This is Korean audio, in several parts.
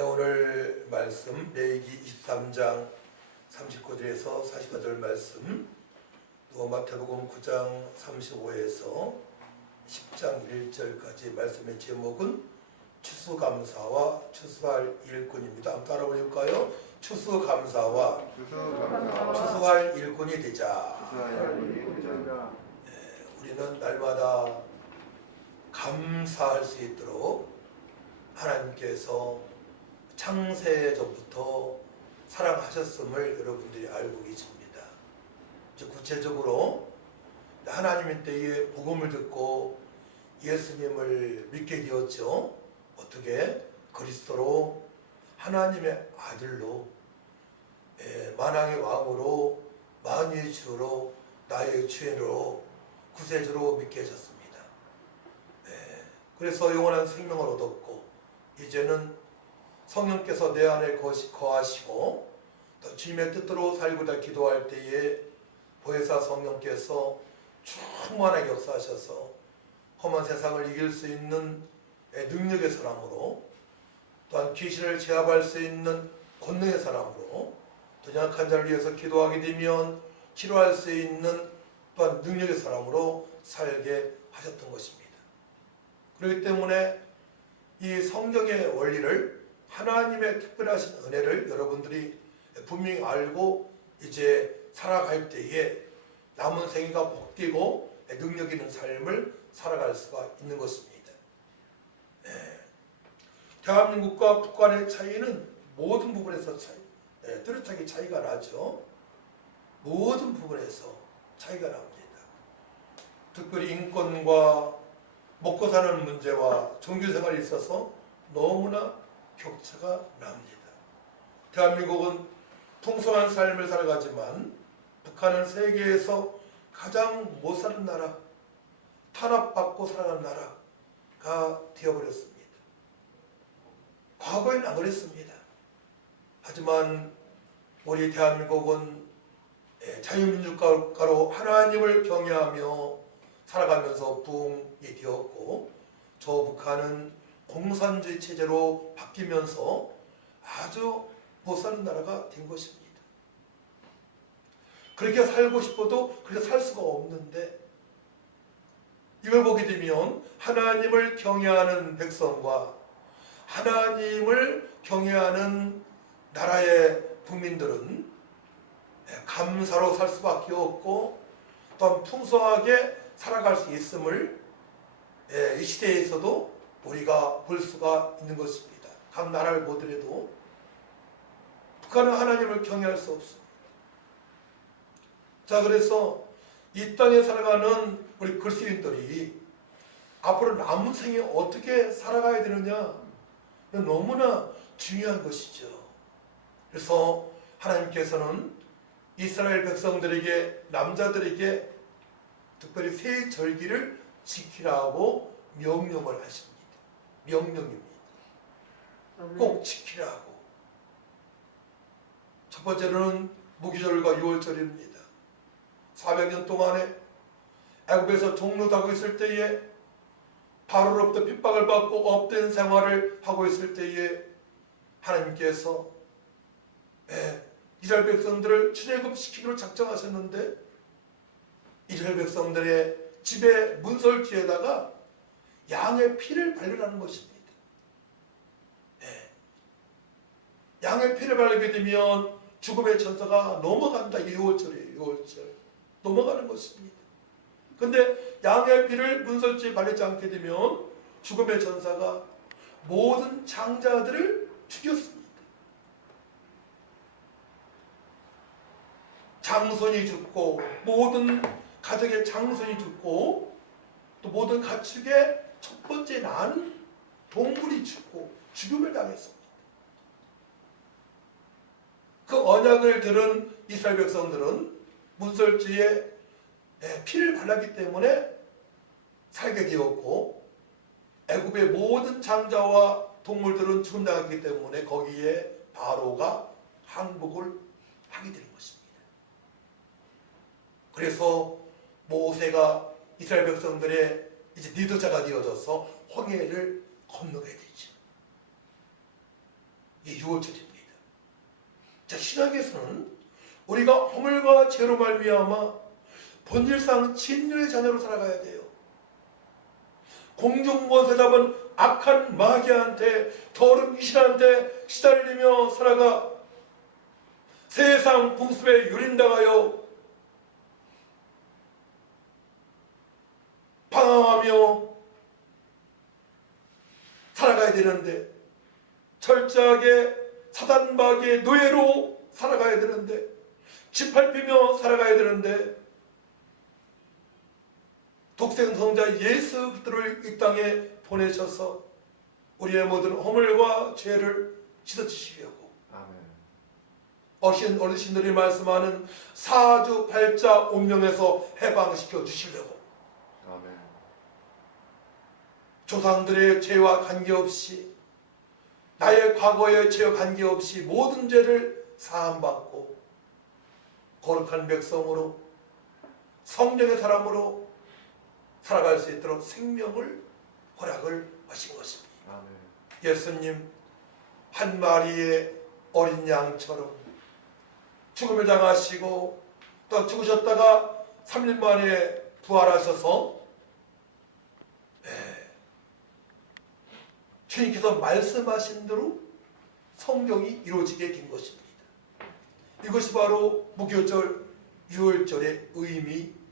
오늘 말씀 레위기 23장 39절에서 44절 말씀, 또 마태복음 9장 35에서 10장 1절까지 말씀의 제목은 추수감사와 추수할 일꾼입니다. 한번 따라 올릴까요? 추수감사와 추수할 일꾼이 되자. 우리는 날마다 감사할 수 있도록 하나님께서 창세 전부터 사랑하셨음을 여러분들이 알고 계십니다. 구체적으로 하나님의 때에 복음을 듣고 예수님을 믿게 되었죠. 어떻게? 그리스도로, 하나님의 아들로, 만왕의 왕으로, 만유의 주로, 나의 주인으로, 구세주로 믿게 하셨습니다. 그래서 영원한 생명을 얻었고, 이제는 성령께서 내 안에 거하시고 또 주님의 뜻대로 살고자 기도할 때에 보혜사 성령께서 충만하게 역사하셔서 험한 세상을 이길 수 있는 능력의 사람으로, 또한 귀신을 제압할 수 있는 권능의 사람으로, 또 연약한 자를 위해서 기도하게 되면 치료할 수 있는 또한 능력의 사람으로 살게 하셨던 것입니다. 그렇기 때문에 이 성경의 원리를, 하나님의 특별하신 은혜를 여러분들이 분명히 알고 이제 살아갈 때에 남은 생애가 복되고 능력 있는 삶을 살아갈 수가 있는 것입니다. 대한민국과 북한의 차이는 모든 부분에서 뚜렷하게 차이가 나죠. 모든 부분에서 차이가 납니다. 특별히 인권과 먹고 사는 문제와 종교생활에 있어서 너무나 격차가 납니다. 대한민국은 풍성한 삶을 살아가지만 북한은 세계에서 가장 못 사는 나라, 탄압받고 살아가는 나라가 되어버렸습니다. 과거에는 안 그랬습니다. 하지만 우리 대한민국은 자유민주국가로 하나님을 경외하며 살아가면서 부흥이 되었고, 저 북한은 공산주의 체제로 바뀌면서 아주 못 사는 나라가 된 것입니다. 그렇게 살고 싶어도 그렇게 살 수가 없는데, 이걸 보게 되면 하나님을 경외하는 백성과 하나님을 경외하는 나라의 국민들은 감사로 살 수밖에 없고, 또한 풍성하게 살아갈 수 있음을 이 시대에서도 우리가 볼 수가 있는 것입니다. 각 나라를 보더라도 북한은 하나님을 경외할 수 없습니다. 자, 그래서 이 땅에 살아가는 우리 그리스도인들이 앞으로 남은 생에 어떻게 살아가야 되느냐, 너무나 중요한 것이죠. 그래서 하나님께서는 이스라엘 백성들에게, 남자들에게 특별히 세 절기를 지키라고 명령을 하십니다. 명령입니다. 꼭 지키라고. 첫 번째로는 무기절과 유월절입니다. 400년 동안에 애굽에서 종노하고 있을 때에, 바로로부터 핍박을 받고 업된 생활을 하고 있을 때에 하나님께서 이스라엘 백성들을 출애굽시키기로 작정하셨는데, 이스라엘 백성들의 집의 문설주에다가 양의 피를 바르라는 것입니다. 양의 피를 바르게 되면 죽음의 천사가 넘어간다. 6월절이에요. 6월절. 넘어가는 것입니다. 근데 양의 피를 문설주에 바르지 않게 되면 죽음의 천사가 모든 장자들을 죽였습니다. 장손이 죽고, 모든 가족의 장손이 죽고, 또 모든 가축의 첫 번째 난 동물이 죽고 죽음을 당했습니다. 그 언약을 들은 이스라엘 백성들은 문설주에 피를 발랐기 때문에 살게 되었고, 애굽의 모든 장자와 동물들은 죽음 당했기 때문에 거기에 바로가 항복을 하게 된 것입니다. 그래서 모세가 이스라엘 백성들의 이제 리더자가 되어져서 홍해를 건너게 되죠. 이 유월절입니다. 자, 신약에서는 우리가 허물과 죄로 말미암아 본질상 진노의 자녀로 살아가야 돼요. 공중무엇에 잡은 악한 마귀한테, 더러운 귀신한테 시달리며 살아가 세상 풍습에 유린당하여 방황하며 살아가야 되는데, 철저하게 사단 마귀의 노예로 살아가야 되는데, 짓밟히며 살아가야 되는데, 독생 성자 예수 그리스도를 이 땅에 보내셔서 우리의 모든 허물과 죄를 씻어주시려고, 어르신들이 말씀하는 사주팔자 운명에서 해방시켜 주시려고, 조상들의 죄와 관계없이, 나의 과거의 죄와 관계없이 모든 죄를 사함받고 거룩한 백성으로, 성령의 사람으로 살아갈 수 있도록 생명을 허락을 하신 것입니다. 예수님 한 마리의 어린 양처럼 죽음을 당하시고 또 죽으셨다가 3일 만에 부활하셔서 주님께서 말씀하신 대로 성경이 이루어지게 된 것입니다. 이것이 바로 무교절, 유월절의 의미입니다.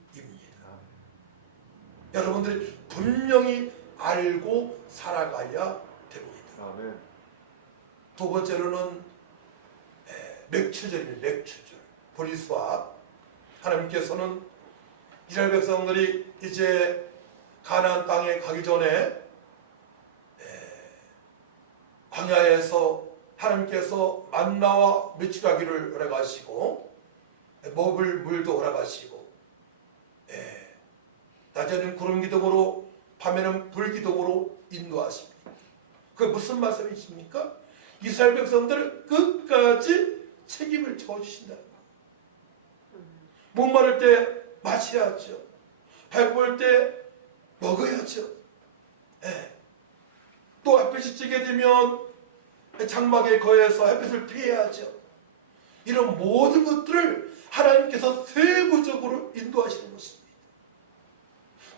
여러분들이 분명히 알고 살아가야 됩니다. 두 번째로는 맥추절입니다. 맥추절. 보리수학. 하나님께서는 이스라엘 백성들이 이제 가나안 땅에 가기 전에 광야에서 하나님께서 만나와 메추라기를 허락하시고 먹을 물도 허락하시고 낮에는 구름 기둥으로 밤에는 불 기둥으로 인도하십니다. 그게 무슨 말씀이십니까? 이스라엘 백성들을 끝까지 책임을 져주신다는 거예요. 목마를 때 마셔야죠. 배고플 때 먹어야죠. 또 햇빛이 찌게 되면 장막에 거해서 햇빛을 피해야죠. 이런 모든 것들을 하나님께서 세부적으로 인도하시는 것입니다.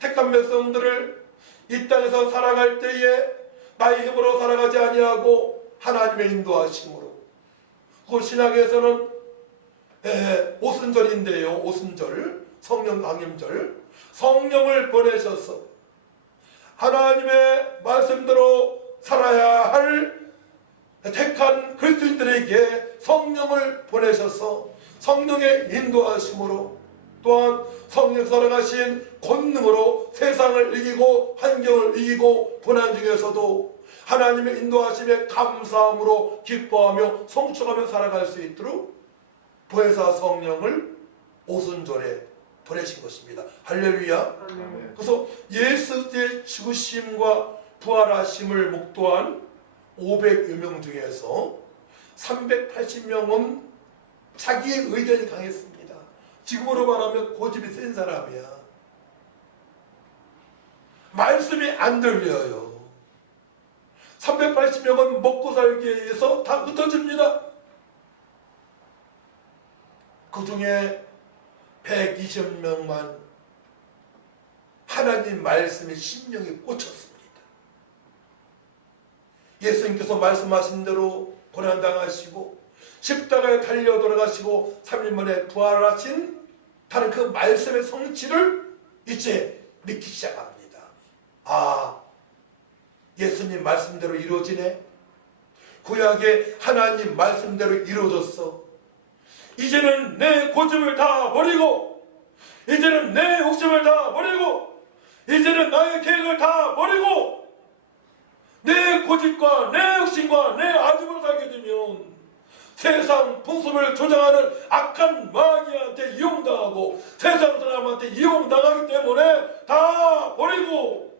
택한 백성들을 이 땅에서 살아갈 때에 나의 힘으로 살아가지 아니하고 하나님의 인도하심으로, 그 신약에서는 오순절인데요. 오순절, 성령 강림절, 성령을 보내셔서 하나님의 말씀대로 살아야 할 택한 그리스도인들에게 성령을 보내셔서 성령의 인도하심으로, 또한 성령 살아가신 권능으로 세상을 이기고 환경을 이기고 고난 중에서도 하나님의 인도하심에 감사함으로 기뻐하며 성취하며 살아갈 수 있도록 보혜사 성령을 오순절에 보내신 것입니다. 할렐루야. 그래서 예수의 죽으심과 부활하심을 목도한 500여 명 중에서 380명은 자기의 의견이 강했습니다. 지금으로 말하면 고집이 센 사람이야. 말씀이 안 들려요. 380명은 먹고 살기에 의해서 다 흩어집니다. 그 중에 120명만 하나님 말씀에 심령에 꽂혔습니다. 예수님께서 말씀하신 대로 고난당하시고 십자가에 달려 돌아가시고 3일 만에 부활하신 다른 그 말씀의 성취를 이제 믿기 시작합니다. 아, 예수님 말씀대로 이루어지네. 구약의 하나님 말씀대로 이루어졌어. 이제는 내 고집을 다 버리고, 이제는 내 욕심을 다 버리고, 이제는 나의 계획을 다 버리고 내 고집과 내 욕심과 내 아집으로 살게 되면 세상 풍습을 조장하는 악한 마귀한테 이용당하고 세상 사람한테 이용당하기 때문에 다 버리고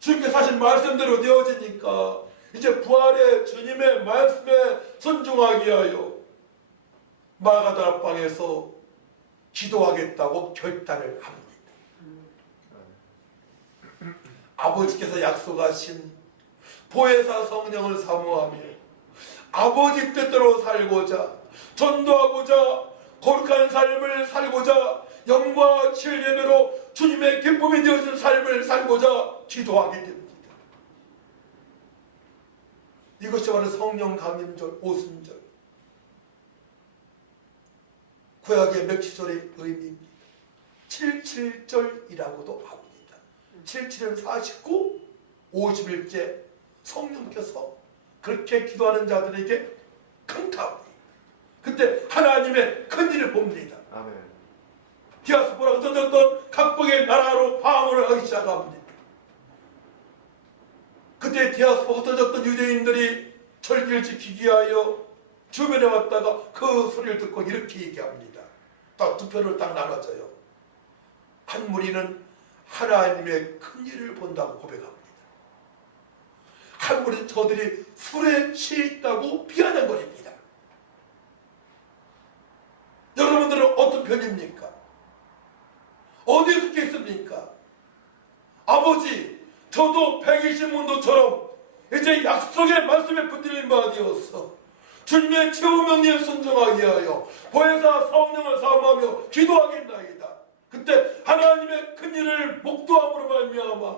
주님께서 하신 말씀대로 되어지니까 이제 부활의 주님의 말씀에 순종하기 위하여 마가다라 방에서 기도하겠다고 결단을 합니다. 아버지께서 약속하신 보혜사 성령을 사모하며 아버지 뜻대로 살고자, 전도하고자, 거룩한 삶을 살고자, 영과 질 예배로 주님의 기쁨이 되어진 삶을 살고자 기도하게 됩니다. 이것이 바로 성령 강림절, 오순절, 구약의 맥주절의 의미입니다. 77절이라고도 합니다. 77은 49, 50일째 성령께서 그렇게 기도하는 자들에게 강타합니다. 그때 하나님의 큰 일을 봅니다. 아멘. 디아스포라가 떠졌던 각국의 나라로 방언을 하기 시작합니다. 그때 디아스포가 떠졌던 유대인들이 절기를 지키기 위하여 주변에 왔다가 그 소리를 듣고 이렇게 얘기합니다. 딱 두 편을 딱 나눠져요. 한 무리는 하나님의 큰 일을 본다고 고백합니다. 한 무리는 저들이 술에 취해 있다고 비아냥거립니다. 여러분들은 어떤 편입니까? 어디에 속해 있습니까? 아버지, 저도 120문도처럼 이제 약속의 말씀에 붙들린 바 되었어. 주님의 최후명령에 순종하기 위하여 보혜사 성령을 사모하며 기도하겠나이다. 그때 하나님의 큰 일을 목도함으로 말미암아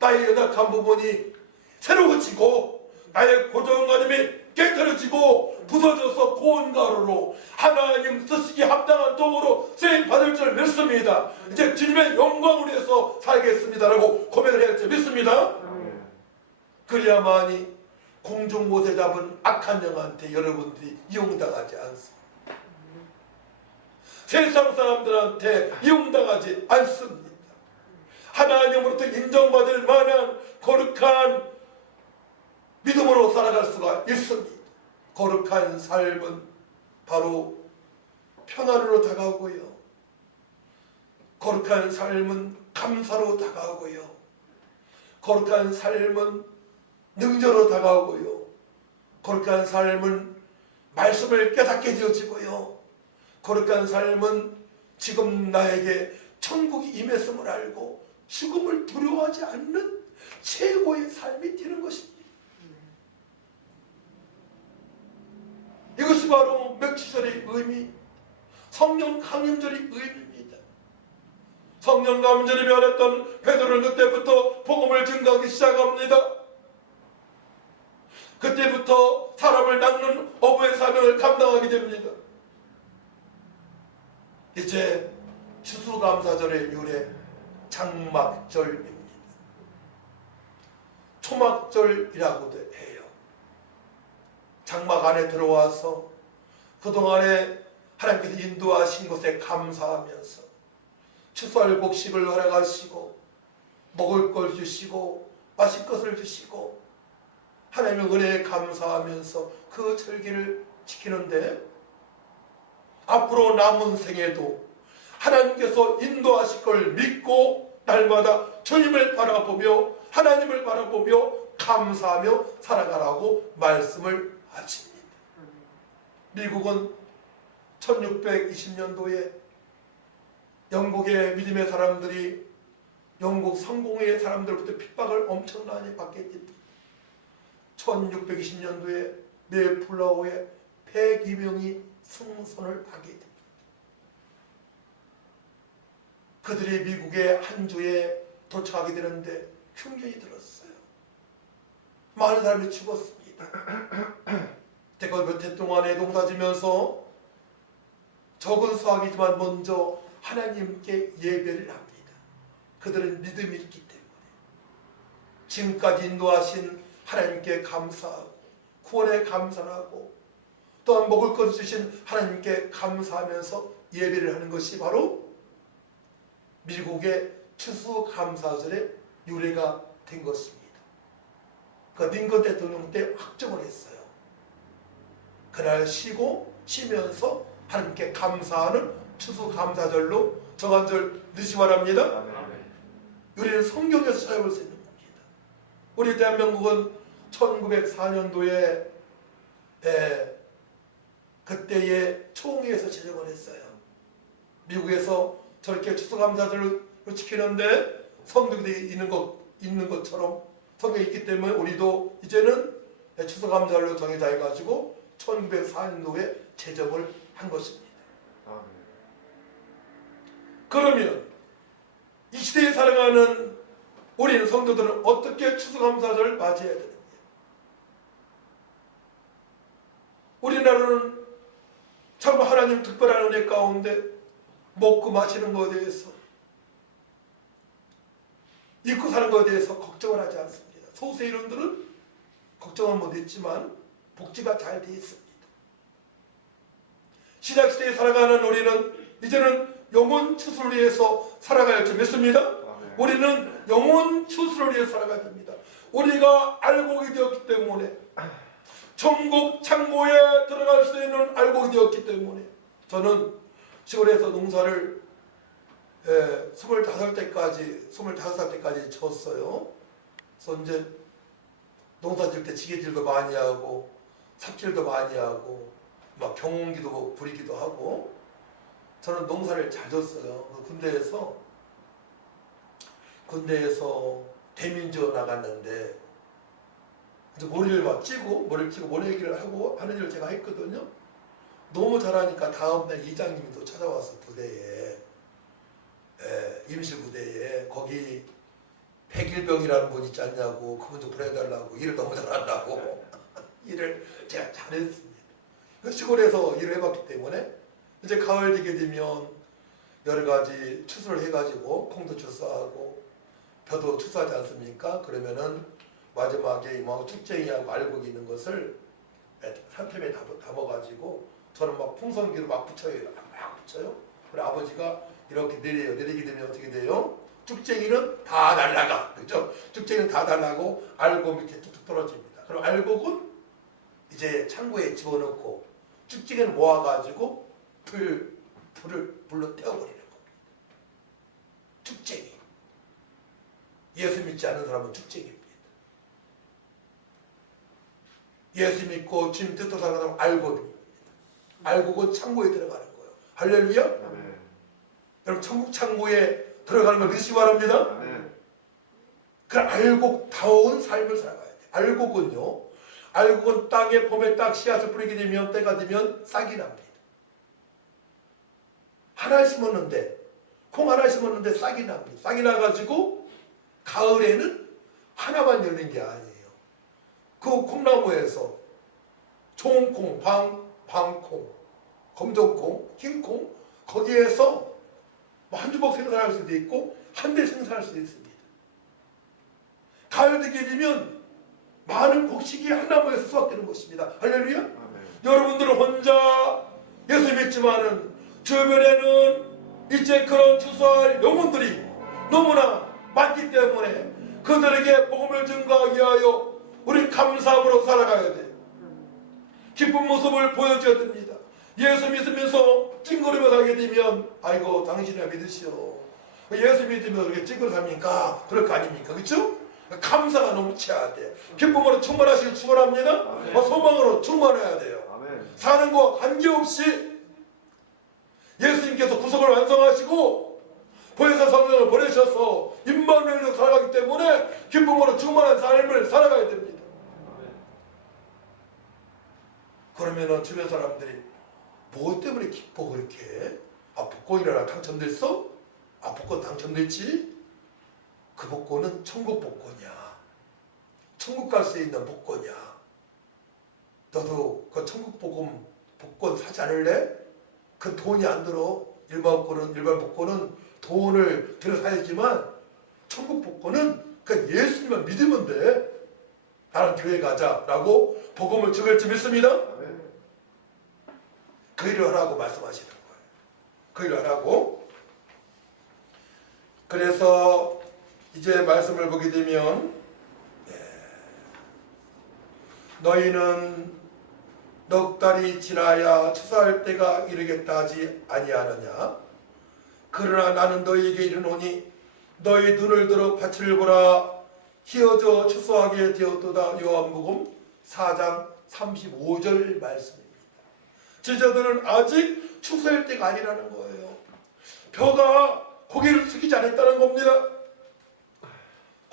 나의 연약한 부분이 새로 고치고 나의 고정관념이 깨트려지고 부서져서 고운 가루로 하나님 쓰시기 합당한 도구로 쓰임받을 줄 믿습니다. 이제 주님의 영광을 위해서 살겠습니다라고 고백을 했죠. 믿습니다. 그래야만이 공중못에 잡은 악한 영한테 여러분들이 이용당하지 않습니다. 세상 사람들한테 이용당하지 않습니다. 하나님으로부터 인정받을 만한 거룩한 믿음으로 살아갈 수가 있습니다. 거룩한 삶은 바로 평안으로 다가오고요. 거룩한 삶은 감사로 다가오고요. 거룩한 삶은 능력으로 다가오고요. 거룩한 삶은 말씀을 깨닫게 되어지고요. 거룩한 삶은 지금 나에게 천국이 임했음을 알고 죽음을 두려워하지 않는 최고의 삶이 되는 것입니다. 이것이 바로 맥주절의 의미, 성령 강림절의 의미입니다. 성령 강림절이 변했던 베드로는 그때부터 복음을 증거하기 시작합니다. 그때부터 사람을 낚는 어부의 사명을 감당하게 됩니다. 이제 추수감사절의 유래 장막절입니다. 초막절이라고도 해요. 장막 안에 들어와서 그동안에 하나님께서 인도하신 것에 감사하면서 추수할 곡식을 허락하시고 먹을 걸 주시고 마실 것을 주시고 하나님의 은혜에 감사하면서 그 절기를 지키는데 앞으로 남은 생에도 하나님께서 인도하실 걸 믿고 날마다 주님을 바라보며 하나님을 바라보며 감사하며 살아가라고 말씀을 하십니다. 미국은 1620년도에 영국의 믿음의 사람들이 영국 성공의 사람들부터 핍박을 엄청나게 받게 됩니다. 1620년도에 메이플라워에 102명이 승선을 하게 됩니다. 그들이 미국의 한 주에 도착하게 되는데 흉년이 들었어요. 많은 사람이 죽었습니다. 몇 해 동안에 농사지면서 적은 수확이지만 먼저 하나님께 예배를 합니다. 그들은 믿음이 있기 때문에 지금까지 인도하신 하나님께 감사하고 구원에 감사하고 또한 먹을 것 주신 하나님께 감사하면서 예배를 하는 것이 바로 미국의 추수감사절의 유래가 된 것입니다. 그 링컨 대통령 때 확정을 했어요. 그날 쉬면서 하나님께 감사하는 추수감사절로 정한 줄 넣으시 바랍니다. 우리는 성경에서 찾아볼 수 있는 겁니다. 우리 대한민국은 1904년도에 그때의 총회에서 제정을 했어요. 미국에서 저렇게 추수감사절을 지키는데 성경에 있는 것처럼 성경이 있기 때문에 우리도 이제는 추수감사절로 정해져 해가지고 1904년도에 제정을 한 것입니다. 그러면 이 시대에 살아가는 우리는 성도들은 어떻게 추수감사절을 맞이해야 되는지? 우리나라는 참 하나님 특별한 은혜 가운데 먹고 마시는 것에 대해서, 입고 사는 것에 대해서 걱정을 하지 않습니다. 소수의 이론들은 걱정을 못했지만 복지가 잘 되어 있습니다. 신약시대에 살아가는 우리는 이제는 영혼 추수를 위해서 살아가야 줄 믿습니다. 우리는 영혼 추수를 위해 살아가야 됩니다. 우리가 알곡이 되었기 때문에, 천국 창고에 들어갈 수 있는 알곡이 되었기 때문에, 저는 시골에서 농사를 25살 때까지 쳤어요. 그래서 이제 농사 질 때 지게질도 많이 하고 삽질도 많이 하고 막 경운기도 부리기도 하고, 저는 농사를 잘 졌어요. 군대에서 대민지원 나갔는데 이제 머리를 치고 모내기를 하고 하는 일을 제가 했거든요. 너무 잘하니까 다음날 이장님이 또 찾아와서 부대에, 임실부대에, 거기 백일병이라는 분 있지 않냐고, 그분 좀 보내달라고, 일을 너무 잘한다고 일을 제가 잘했습니다. 시골에서 일을 해봤기 때문에 이제 가을 되게 되면 여러 가지 추수를 해가지고 콩도 추수하고 벼도 추수하지 않습니까? 그러면은 마지막에 막 쭉쟁이하고 알곡이 있는 것을 산템에 담아가지고 저는 막 풍선기로 막 붙여요. 막 붙여요. 그래 아버지가 이렇게 내려요. 내리게 되면 어떻게 돼요? 쭉쟁이는 다 날라가. 그죠? 쭉쟁이는 다 날라가고 알곡 밑에 뚝뚝 떨어집니다. 그럼 알곡은 이제 창고에 집어넣고 쭉쟁이는 모아가지고 불로 태워버리는 겁니다. 쭉쟁이. 예수 믿지 않는 사람은 쭉쟁이입니다. 예수 믿고 주님 뜻대로 살아가는 사람은 알곡입니다. 알곡은 창고에 들어가는 거예요. 할렐루야. 아멘. 여러분 천국 창고에 들어가는 걸 믿으시기 바랍니다. 아멘. 그 알곡다운 삶을 살아가야 돼요. 알곡은 땅에 봄에 딱 씨앗을 뿌리게 되면 때가 되면 싹이 납니다. 콩 하나 심었는데 싹이 납니다. 싹이 나가지고 가을에는 하나만 열린 게 아니에요. 그 콩나무에서 총콩, 방콩, 검정콩, 흰콩, 거기에서 한 주먹 생산할 수도 있고 한 대 생산할 수도 있습니다. 가을 되게 되면 많은 곡식이 한 나무에서 수확되는 것입니다. 할렐루야. 아멘. 여러분들은 혼자 예수 믿지만은 주변에는 이제 그런 추수할 영혼들이 너무나 많기 때문에 그들에게 복음을 증거하기 위하여 우리 감사함으로 살아가야 돼요. 기쁜 모습을 보여줘야 됩니다. 예수 믿으면서 찡그리며 살게 되면 아이고 당신이야 믿으시오. 예수 믿으면서 그렇게 찡그려 삽니까? 그럴 거 아닙니까? 그렇죠? 감사가 넘쳐야 돼. 기쁨으로 충만하시길 축원합니다. 소망으로 충만해야 돼요. 아멘. 사는 거 관계없이 예수님께서 구속을 완성하시고 보혜사 성령을 보내셔서 임마누엘로 살아가기 때문에 기쁨으로 충만한 삶을 살아가야 됩니다. 그러면은 주변 사람들이 뭐 때문에 기뻐 그렇게? 복권이라 당첨됐어? 복권 당첨됐지? 그 복권은 천국 복권이야. 천국 갈 수 있는 복권이야. 너도 그 천국 복권 사지 않을래? 그 돈이 안 들어. 일반 복권은 돈을 들여 사야지만 천국 복권은 그 예수님만 믿으면 돼. 나랑 교회 가자라고 복음을 전할지 믿습니다. 그 일을 하라고 말씀하시는 거예요. 그 일을 하라고. 그래서 이제 말씀을 보게 되면 너희는 넉 달이 지나야 추수할 때가 이르겠다 하지 아니하느냐. 그러나 나는 너희에게 이르노니 너희 눈을 들어 밭을 보라. 희어져 추수하게 되었도다. 요한복음 4장 35절 말씀입니다. 제자들은 아직 추수할 때가 아니라는 거예요. 벼가 고개를 숙이지 않았다는 겁니다.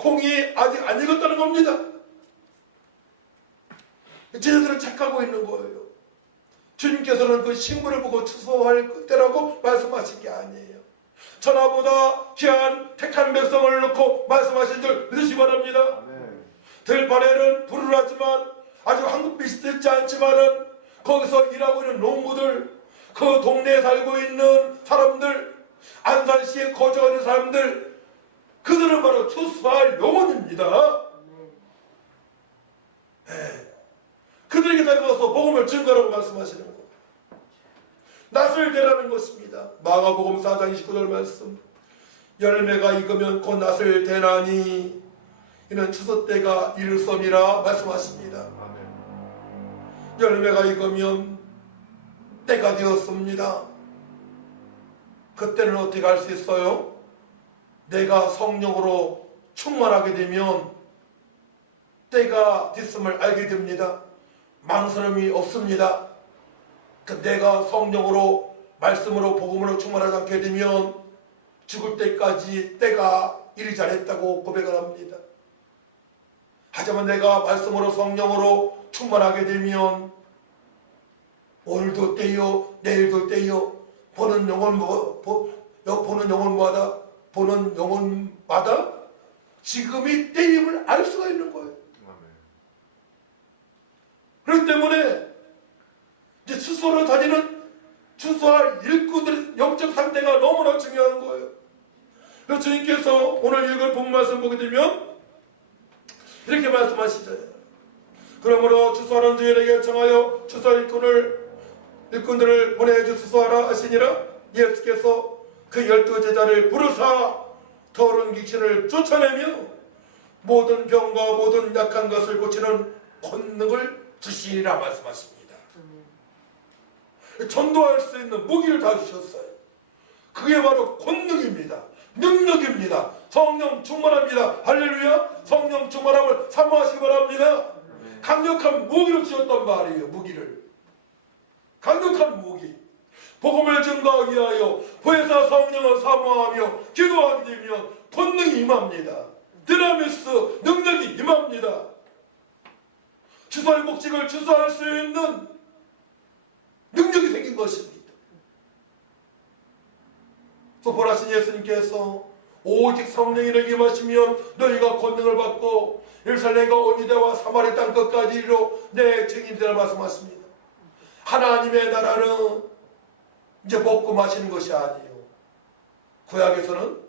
공이 아직 안 익었다는 겁니다. 제자들은 착각하고 있는 거예요. 주님께서는 그 식물을 보고 추수할 때라고 말씀하신 게 아니에요. 천하보다 귀한 택한 백성을 놓고 말씀하신 줄 믿으시기 바랍니다. 들판에는 불을 하지만 아주 황금빛이 뜨지 않지만은 거기서 일하고 있는 농부들, 그 동네에 살고 있는 사람들, 안산시에 거주하는 사람들, 그들은 바로 추수할 영혼입니다. 네. 그들에게 다가가서 복음을 증거라고 말씀하시는 거. 낫을 대라는 것입니다. 마가복음 4장 29절 말씀. 열매가 익으면 곧 낫을 대나니 이는 추수 때가 이르렀음이라 말씀하십니다. 열매가 익으면 때가 되었습니다. 그때는 어떻게 할 수 있어요? 내가 성령으로 충만하게 되면 때가 됐음을 알게 됩니다. 망설임이 없습니다. 내가 성령으로 말씀으로 복음으로 충만하지 않게 되면 죽을 때까지 때가 이르지 않았다고 고백을 합니다. 하지만 내가 말씀으로 성령으로 충만하게 되면 오늘도 때요 내일도 때요 보는 영혼마다 지금이 때임을 알 수가 있는 거예요. 그렇기 때문에 이제 추수하러 다니는 추수할 일꾼들의 영적 상태가 너무나 중요한 거예요. 그래서 주님께서 오늘 읽을 본 말씀 보게 되면 이렇게 말씀하시죠. 그러므로 추수하는 주일에게 청하여 추수할 일꾼들을 보내주소서 하시니라. 예수께서 그 12 제자를 부르사 더러운 귀신을 쫓아내며 모든 병과 모든 약한 것을 고치는 권능을 주시리라 말씀하십니다. 전도할 수 있는 무기를 다 주셨어요. 그게 바로 권능입니다. 능력입니다. 성령 충만합니다. 할렐루야. 성령 충만함을 사모하시기 바랍니다. 강력한 무기를 주셨단 말이에요. 무기를. 강력한 무기. 복음을 증거하기 위하여 보혜사 성령을 사모하며 기도하게 되면 권능이 임합니다. 드라미스 능력이 임합니다. 추수할 곡식을 추수할 수 있는 능력이 생긴 것입니다. 소포하신 예수님께서 오직 성령이 임하시면 너희가 권능을 받고 예루살렘과 온 유대와 사마리 땅 끝까지 이르러 내 증인되라 말씀하십니다. 하나님의 나라는 이제 먹고 마시는 것이 아니에요. 구약에서는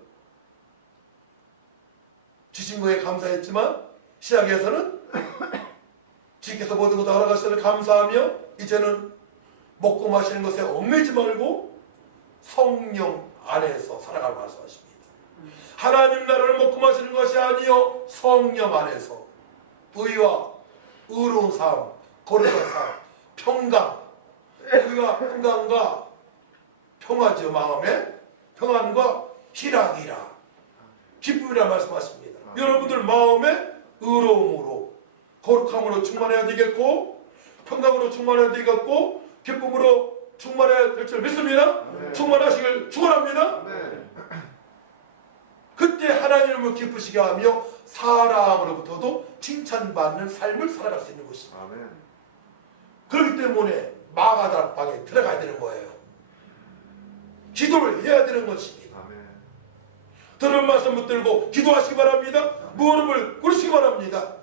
주신 거에 감사했지만 신약에서는 주께서 모든 것을 허락하시는 감사하며 이제는 먹고 마시는 것에 얽매지 말고 성령 안에서 살아갈 말씀하십니다. 하나님 나라를 먹고 마시는 것이 아니요 성령 안에서 의와 의로운 삶, 거룩한 삶, 평강, 의와 평강과 평화죠. 마음에 평안과 희락이라 기쁨이라 말씀하십니다. 여러분들 마음에 의로움으로 거룩함으로 충만해야 되겠고 평강으로 충만해야 되겠고 기쁨으로 충만해야 될 줄 믿습니다. 네. 충만하시길 축원합니다. 네. 그때 하나님을 기쁘시게 하며 사람으로부터도 칭찬받는 삶을 살아갈 수 있는 것입니다. 아멘. 그렇기 때문에 마가다락방에 들어가야 되는 거예요. 기도를 해야 되는 것입니다. 아멘. 들은 말씀 붙들고 기도하시기 바랍니다. 무릎을 꿇으시기 바랍니다.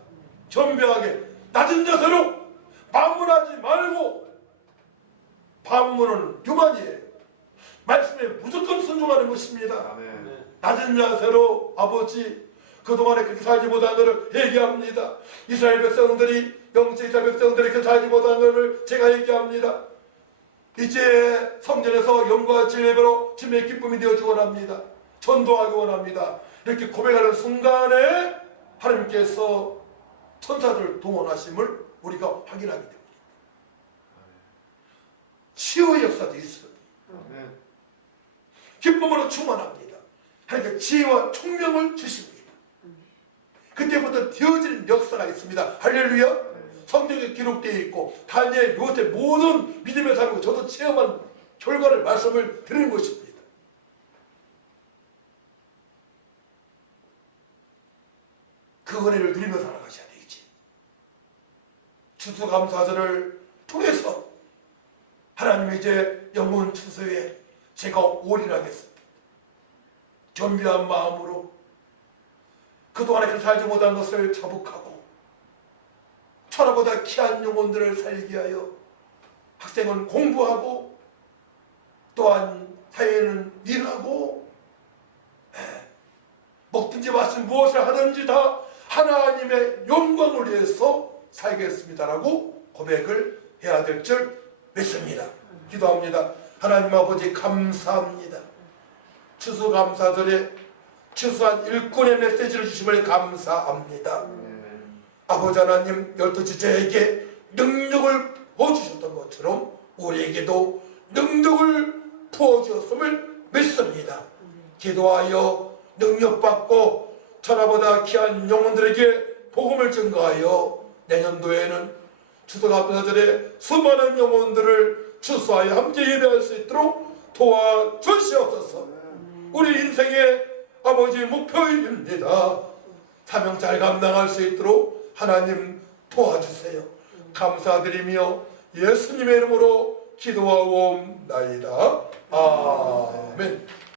겸비하게 낮은 자세로 반문하지 말고 반문은 교만이에요. 말씀에 무조건 순종하는 것입니다. 아멘. 낮은 자세로 아버지 그동안에 그렇게 살지 못한 것을 얘기합니다. 이스라엘 백성들이 영적 이스라엘 백성들이 그렇게 살지 못한 것을 제가 얘기합니다. 이제 성전에서 영과 진리로 주님의 기쁨이 되어주기 원합니다. 전도하기 원합니다. 이렇게 고백하는 순간에 하나님께서 천사를 동원하심을 우리가 확인하게 됩니다. 치유의 역사도 있어요. 기쁨으로 충만합니다. 하나님께 지혜와 총명을 주십니다. 그때부터 되어지는 역사가 있습니다. 할렐루야. 성경에 기록되어 있고 다니엘, 요셉 모든 믿음의 삶을 저도 체험한 결과를 말씀을 드리는 것입니다. 추수감사절을 통해서 하나님 이제 영혼 추수에 제가 올인하겠습니다. 겸비한 마음으로 그동안에 그렇게 살지 못한 것을 자복하고 천하보다 귀한 영혼들을 살게 하여 학생은 공부하고 또한 사회는 일하고 먹든지 마시든 무엇을 하든지 다 하나님의 영광을 위해서 살겠습니다라고 고백을 해야 될 줄 믿습니다. 기도합니다. 하나님 아버지 감사합니다. 추수감사절에 추수한 일꾼의 메시지를 주심을 감사합니다. 아버지 하나님 12지체에게 능력을 부어주셨던 것처럼 우리에게도 능력을 부어주었음을 믿습니다. 기도하여 능력받고 천하보다 귀한 영혼들에게 복음을 증거하여 내년도에는 추수감사절에 수많은 영혼들을 추수하여 함께 예배할 수 있도록 도와주시옵소서. 우리 인생의 아버지 목표입니다. 사명 잘 감당할 수 있도록 하나님 도와주세요. 감사드리며 예수님의 이름으로 기도하옵나이다. 아멘.